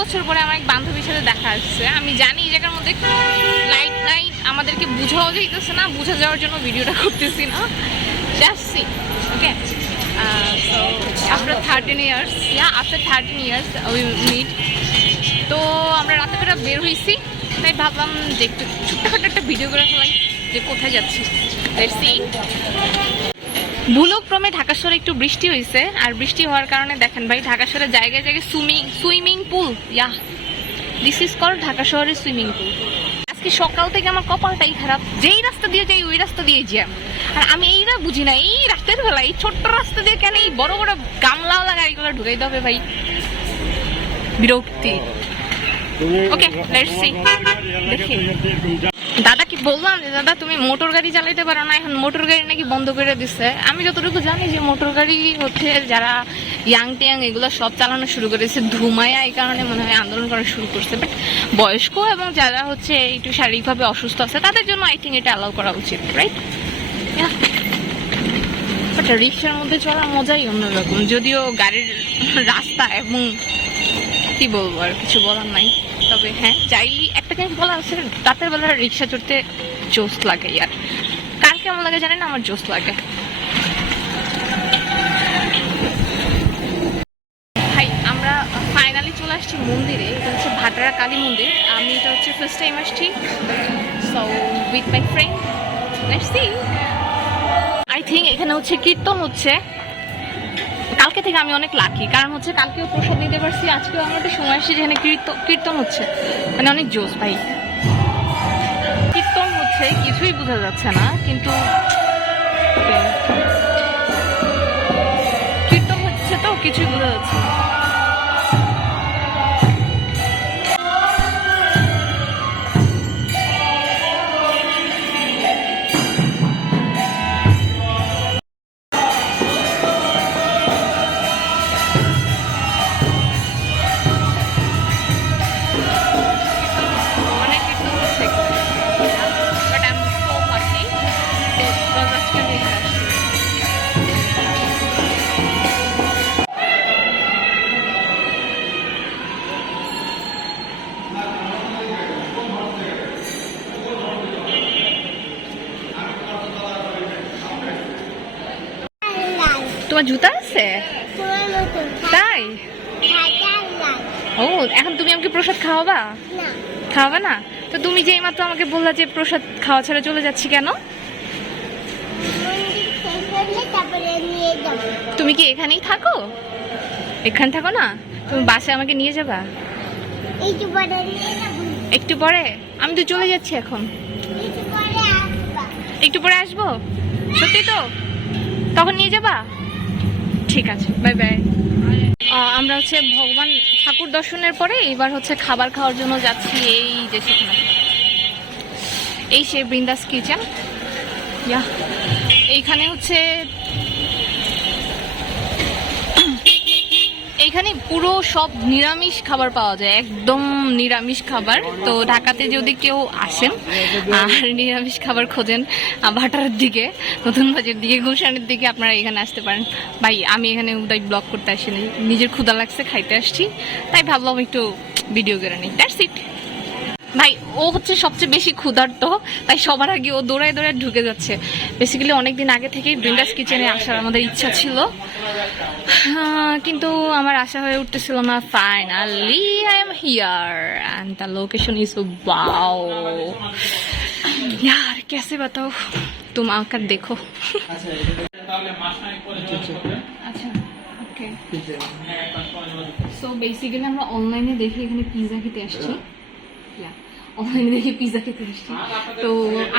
বছর পরে আমার এক বান্ধবীর সাথে দেখা আসছে। আমি জানি এই জায়গার মধ্যে লাইট নাইট আমাদেরকে বুঝাও যাইতেছে না, বুঝা যাওয়ার জন্য ভিডিওটা করতেছি না। Just see okay. So after 13 years, after 13 years we meet. তো আমরা রাতে করে বের হয়েছি, তাই ভাবলাম যে একটু ছোট্টখাটো একটা ভিডিও করে ফেলাই যে কোথায় যাচ্ছি। Let's see. ভুলক্রমে ঢাকা শহরে একটু বৃষ্টি হয়েছে, আর বৃষ্টি হওয়ার কারণে দেখেন ভাই ঢাকা শহরে জায়গায় জায়গায় swimming pool. This is call Dhaka শহরের সুইমিং পুল। আজকে সকাল থেকে আমার কপালটাই খারাপ, যেই রাস্তা দিয়ে যাই ওই রাস্তা দিয়ে জ্যাম। আর আমি এইটা বুঝি না, এই রাস্তার বেলা এই ছোট্ট রাস্তা দিয়ে কেন এই বড় বড় গামলাওয়ালা গাড়িগুলো ঢুকাইতে হবে ভাই, বিরক্তি। Okay let's see. দেখি দাদা কি বললাম যে দাদা তুমি মোটর গাড়ি চালাইতে পারো না, এখন মোটর গাড়ি নাকি বন্ধ করে দিচ্ছে। আমি যতটুকু জানি যে মোটর গাড়ি হচ্ছে যারা ইয়াং টিয়াং এগুলো সব চালানো শুরু করেছে, ধুমায়া এই কারণে মনে হয় আন্দোলন করা শুরু করছে। বাট বয়স্ক এবং যারা হচ্ছে একটু শারীরিকভাবে অসুস্থ আছে তাদের জন্য আই থিঙ্ক এটা অ্যালাউ করা উচিত, রাইট? বাট রিক্সার মধ্যে চলার মজাই অন্যরকম, যদিও গাড়ির রাস্তা এবং কি বলবো আর কিছু বলার নাই। তবে হ্যাঁ যাই একটা জিনিস বলা আছে, রাতের বেলা রিক্সা চড়তে জোস লাগে। ইয়ার কার কেমন লাগে জানেন, আমার জোস লাগে। ভাই আমরা ফাইনালি চলে আসছি মন্দিরে, এটা হচ্ছে ভাটারা কালী মন্দির। আমি এটা হচ্ছে ফার্স্ট টাইম আসছি, so with my friend. Let's see. I think এখানে হচ্ছে কীর্তন হচ্ছে। কালকে থেকে আমি অনেক লাকি, কারণ হচ্ছে কালকেও প্রসাদ দিতে পারছি, আজকেও আমার একটা সময় আসছে যেখানে কীর্তন হচ্ছে, মানে অনেক জোস ভাই। কীর্তন হচ্ছে কিছুই বোঝা যাচ্ছে না, কিন্তু কীর্তন হচ্ছে তো কিছুই বোঝা যাচ্ছে না। তোমার জুতা আছে তাই? ও এখন তুমি আমাকে প্রসাদ খাওয়াবা? খাওয়াবা না? তো তুমি যে এইমাত্র আমাকে বললা যে প্রসাদ খাওয়া ছাড়া চলে যাচ্ছি কেন? তুমি কি এখানেই থাকো? এখানে থাকো না? তুমি বাসে আমাকে নিয়ে যাবা? একটু পরে? আমি তো চলে যাচ্ছি এখন। একটু পরে আসবো? সত্যি তো? তখন নিয়ে যাবা? ঠিক আছে, বাই বাই। আমরা হচ্ছে ভগবান ঠাকুর দর্শনের পরে এবার হচ্ছে খাবার খাওয়ার জন্য যাচ্ছি। এই যে সেখানে এই সে বৃন্দাস কিচেন, এইখানে হচ্ছে এইখানে পুরো সব নিরামিষ খাবার পাওয়া যায়, একদম নিরামিষ খাবার। তো ঢাকাতে যদি কেউ আসেন আর নিরামিষ খাবার খোঁজেন ভাটার দিকে, নতুন বাজার দিকে, গুলশানের দিকে, আপনারা এখানে আসতে পারেন। ভাই আমি এখানে উদয় ব্লগ করতে আসিনি, নিজের ক্ষুধা লাগছে, খাইতে আসছি, তাই ভাবলাম একটু ভিডিও করে নিই। That's it. ভাই ও হচ্ছে সবচেয়ে বেশি ক্ষুধার্ত, তাই সবার আগে ও দৌড়ায় দৌড়ায় ঢুকে যাচ্ছে। বেসিক্যালি অনেকদিন আগে থেকেই বৃন্দাস কিচেনে আসার আমাদের ইচ্ছা ছিল, কিন্তু আমার আশা হয়ে উঠতেছিল না। Finally I am here and the location is wow यार, कैसे बताओ, तुम आकर देखो। আচ্ছা ওকে। সো বেসিক্যালি আমরা অনলাইনে দেখে এখানে পিৎজা খেতে আসছি। অনলাইনে দেখে পিৎজা খেতে আসছি। তো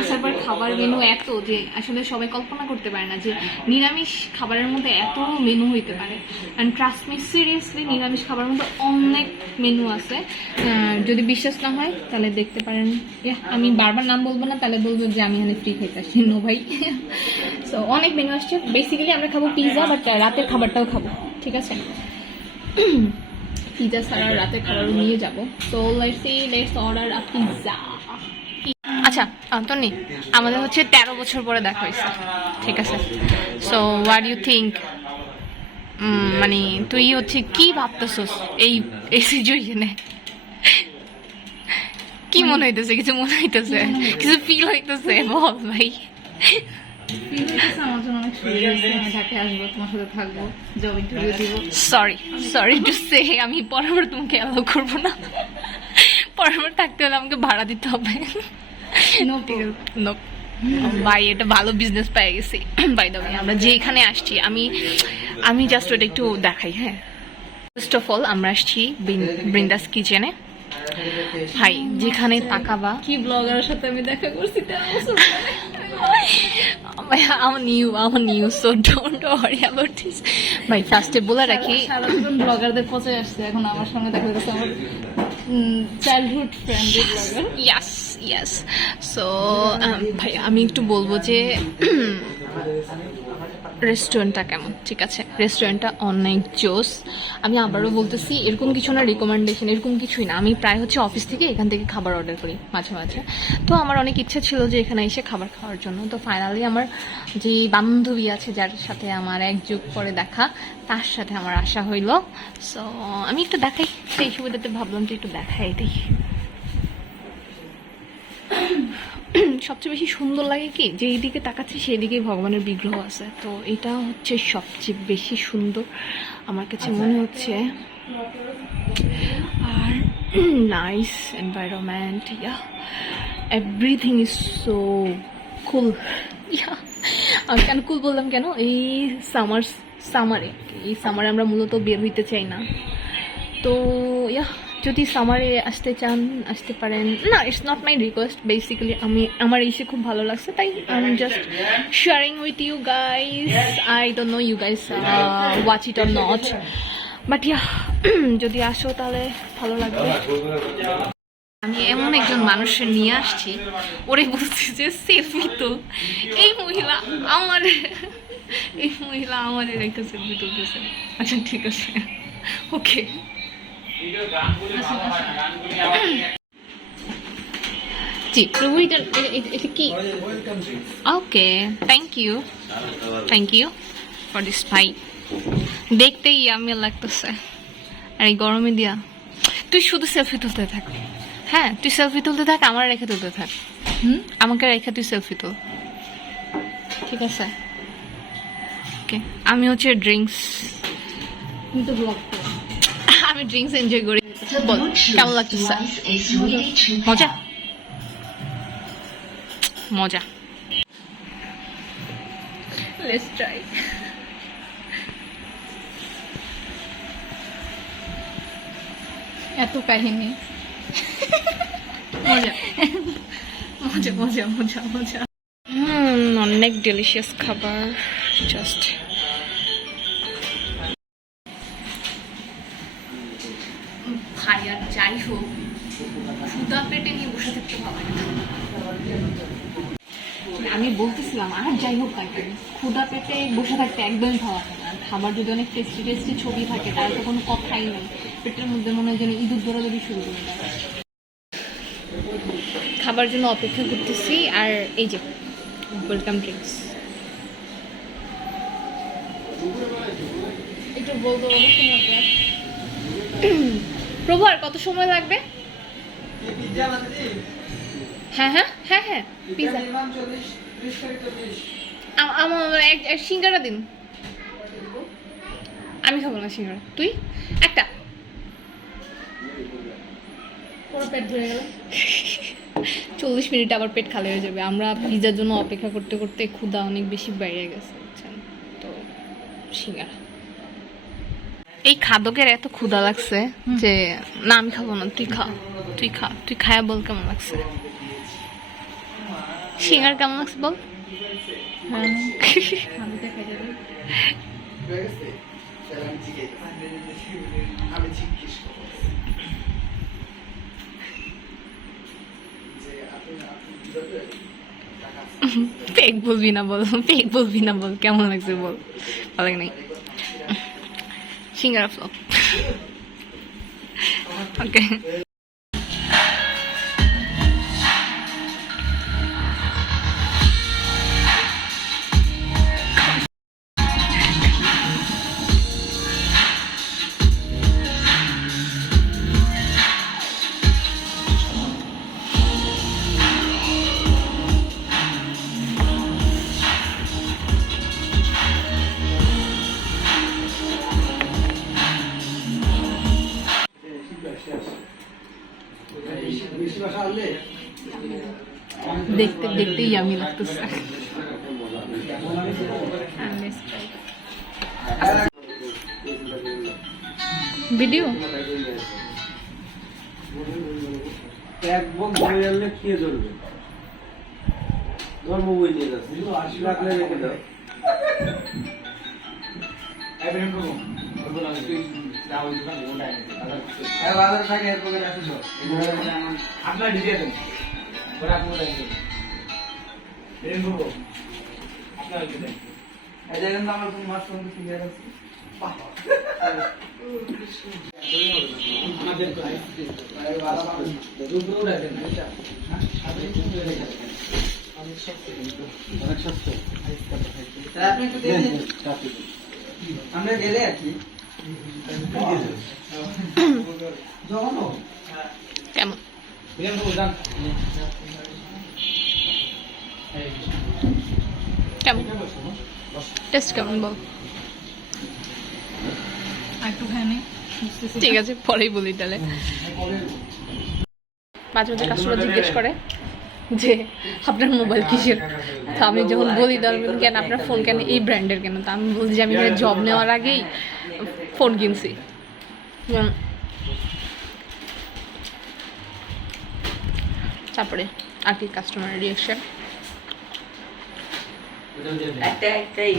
আসার পর খাবার মেনু এত যে আসলে সবাই কল্পনা করতে পারে না যে নিরামিষ খাবারের মধ্যে এত মেনু হইতে পারে। অ্যান্ড ট্রাস্ট মি, সিরিয়াসলি নিরামিষ খাবারের মধ্যে অনেক মেনু আছে। যদি বিশ্বাস না হয় তাহলে দেখতে পারেন। আমি বারবার নাম বলবো না, তাহলে বলবো যে আমি এখানে ফ্রি খেতে আসছি। নো ভাই। সো অনেক মেনু আসছে। বেসিক্যালি আমরা খাবো পিৎজা, বাট রাতের খাবারটাও খাবো, ঠিক আছে? পিৎজা ছাড়া রাতের খাবারও নিয়ে যাবো। So let's order a pizza. আচ্ছা তনি, আমাদের হচ্ছে 13 বছর পরে দেখা হয়েছে, ঠিক আছে? So what you think? মানে তুই হচ্ছে কি ভাবতেছস এই এই সিচুয়েশনে? কি মনে হইতেছে? কিছু মনে হইতেছে? কিছু ফিল হইতেছে? বল ভাই। সরি টু সে, আমি পরবার তোমাকে অ্যালাউ করবো না। পরবার থাকতে হলে আমাকে ভাড়া দিতে হবে। ভাই এটা ভালো বিজনেস পেয়ে গেছি। বাই দ্য ওয়ে আমরা যেখানে আসছি, আমি জাস্ট ওটা একটু দেখাই। হ্যাঁ, ফার্স্ট অফ অল আমরা আসছি বৃন্দাস কিচেনে। ভাই যেখানে তাকাবা, কি ব্লগারের সাথে আমি দেখা করছি আমার new so don't worry about this. ভাই ফার্স্টে বলে রাখি, সারা জীবন ব্লগারদের পচে আসছে, এখন আমার সামনে দেখা যাচ্ছে আমার চাইল্ডহুড ফ্রেন্ডের ব্লগার। ইয়াস সো ভাই আমি একটু বলবো যে রেস্টুরেন্টটা কেমন, ঠিক আছে? রেস্টুরেন্টটা অনেক জোস। আমি আবারও বলতেছি, এরকম কিছু না রিকমেন্ডেশন, এরকম কিছুই না। আমি প্রায় হচ্ছে অফিস থেকে এখান থেকে খাবার অর্ডার করি মাঝে মাঝে। তো আমার অনেক ইচ্ছা ছিল যে এখানে এসে খাবার খাওয়ার জন্য। তো ফাইনালি আমার যে বান্ধবী আছে, যার সাথে আমার এক যুগ পরে দেখা, তার সাথে আমার আসা হইলো। সো আমি একটু দেখাই, সেই সুবিধাতে ভাবলাম যে একটু দেখাই দিই। সবচেয়ে বেশি সুন্দর লাগে কি, যে এইদিকে তাকাচ্ছি সেই দিকেই ভগবানের বিগ্রহ আছে। তো এটা হচ্ছে সবচেয়ে বেশি সুন্দর আমার কাছে মনে হচ্ছে। আর nice environment, yeah everything is so cool. Yeah কেন কুল বললাম কেন, এই সামারে আমরা মূলত বের হইতে চাই না। তো ইয়া যদি সামারে আসতে চান আসতে পারেন। না, it's not my request, basically আমার এসে খুব ভালো লাগছে, তাই I am just sharing with you guys. I don't know you guys watch it or not, but yeah যদি আসো তাহলে ভালো লাগবে। আমি এমন একজন মানুষের নিয়ে আসছি, ওরে বলছি যে সেলফি তো, এই মহিলা আমার একটা সেলফি তুলতেছে। আচ্ছা ঠিক আছে, ওকে। জি প্রভু, এটা কি? ওকে, থ্যাংক ইউ ফর দিস ভাই। দেখতেই ইয়ামি লাগতেছে। আর এই গরমে দিয়া তুই শুধু সেলফি তুলতে থাক। হ্যাঁ, তুই সেলফি তুলতে থাক, আমার রেখে তুলতে থাক। আমাকে রেখে তুই সেলফি তুল, ঠিক আছে? ওকে, আমি হচ্ছে ড্রিঙ্কস, কিন্তু ব্লগ আমি ড্রিঙ্কস এনজয় করি। বল কেমন লাগতেছে? মজা মজা। Let's try. এত কাহিনী, মজা মজা মজা মজা মজা। অনেক ডেলিশিয়াস খাবার, জাস্ট ভাই। আর যাই হোক, ক্ষুধা পেটে নিয়ে বসে থাকতে ভালো লাগে। আমি বলতেছিলাম, আর যাই হোক ক্ষুধা পেটে বসে থাকতে একদমই ভালো লাগে না। খাবার যদি অনেক টেস্টি টেস্টি ছবি থাকে, তাহলে তো কোনো কথাই নেই। পেটের মধ্যে মনে হয় যেন ইঁদুর দৌড়াদৌড়ি শুরু করে দেয়। খাবার জন্য অপেক্ষা করতেছি। আর এই যে ওয়েলকাম ড্রিঙ্কস। একটু বলবো প্রভু আর কত সময় লাগবে? হ্যাঁ হ্যাঁ হ্যাঁ হ্যাঁ, পিজা আমার এক সিঙ্গারা দিন। আমি খাবো না সিঙ্গারা, তুই একটা। পেট ধরে গেল। 40 মিনিট আবার পেট খালি হয়ে যাবে। আমরা পিজার জন্য অপেক্ষা করতে করতে ক্ষুধা অনেক বেশি বেড়ে গেছে, বুঝছেন তো। সিঙ্গারা, এই খাদকের এত ক্ষুধা লাগছে যে না আমি খাবো না, তুই খায়া বল কেমন লাগছে। সিঙ্গার কেমন লাগছে বল। পেক বলবি না বল কেমন লাগছে বল। ভালো লাগে নাই সিঙ্গারা ফ্লপ। ওকে, দেখতে দেখতেই ইয়ামি লাগতেছে। ভিডিও এক বক বই আনলে খেয়ে ধরবে, ধর্ম বই নিয়ে যাচ্ছে রাখলে রেখে দাও। আপনার দিয়ে দেন ওরা আপনার আমার মাছ ক্লিয়ার আছে। আমরা গেলে আর কি কেমন কেমন টেস্ট কেমন বল? একটু খাইনি, ঠিক আছে পরেই বলি তাহলে। মাঝে মাঝে কাস্টমার জিজ্ঞেস করে যে আপনার মোবাইল কিসের, তো আমি যখন বলি ধরবেন কেন আপনার ফোন কেন এই ব্র্যান্ডের কেন, তো আমি বলছি যে আমি এখানে জব নেওয়ার আগেই ফোন কিনছি। তারপরে আর কি কাস্টমার রিয়াকশন? একটাই একটাই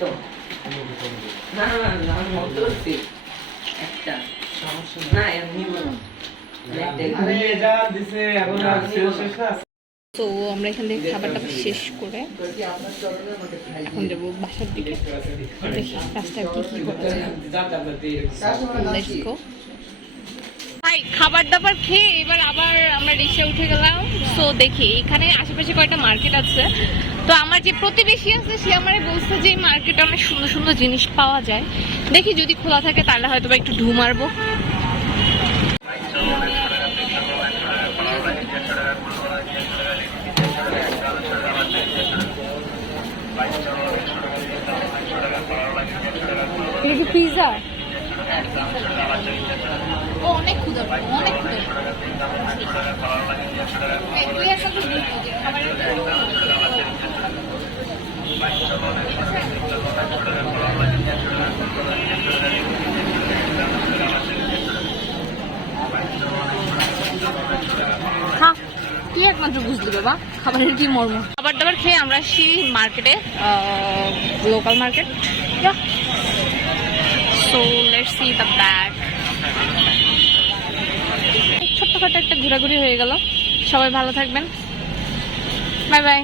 তো না না না আমি বলতে পারছি একটা সমস্যা না এমনি তো আমরা এখান থেকে খাবারটা শেষ করে এখন যাবো বাসার দিকে, দেখি রাস্তায় কি কি করা যায়। Let's go. ভাই খাবার দাবার খেয়ে এবার আবার আমরা রিক্সা উঠে গেলাম। তো দেখি এখানে আশেপাশে কয়েকটা মার্কেট আছে, তো আমার যে প্রতিবেশী আছে সে আমারে বলছে যে এই মার্কেটে অনেক সুন্দর সুন্দর জিনিস পাওয়া যায়। দেখি যদি খোলা থাকে তাহলে হয়তো বা একটু ঢু মারবো। পিৎজা ও অনেক ক্ষুধা অনেক ক্ষুধা। তুই একটা তো বলতো যে খাবারের হ্যাঁ কি একমাত্র বুঝলি বাবা খাবারের কি মর্ম। খাবার দাবার খেয়ে আমরা আসি মার্কেটে, local market. So let's see the back. ছোট্টখাটো একটা ঘোরাঘুরি হয়ে গেল। সবাই ভালো থাকবেন, বাই বাই।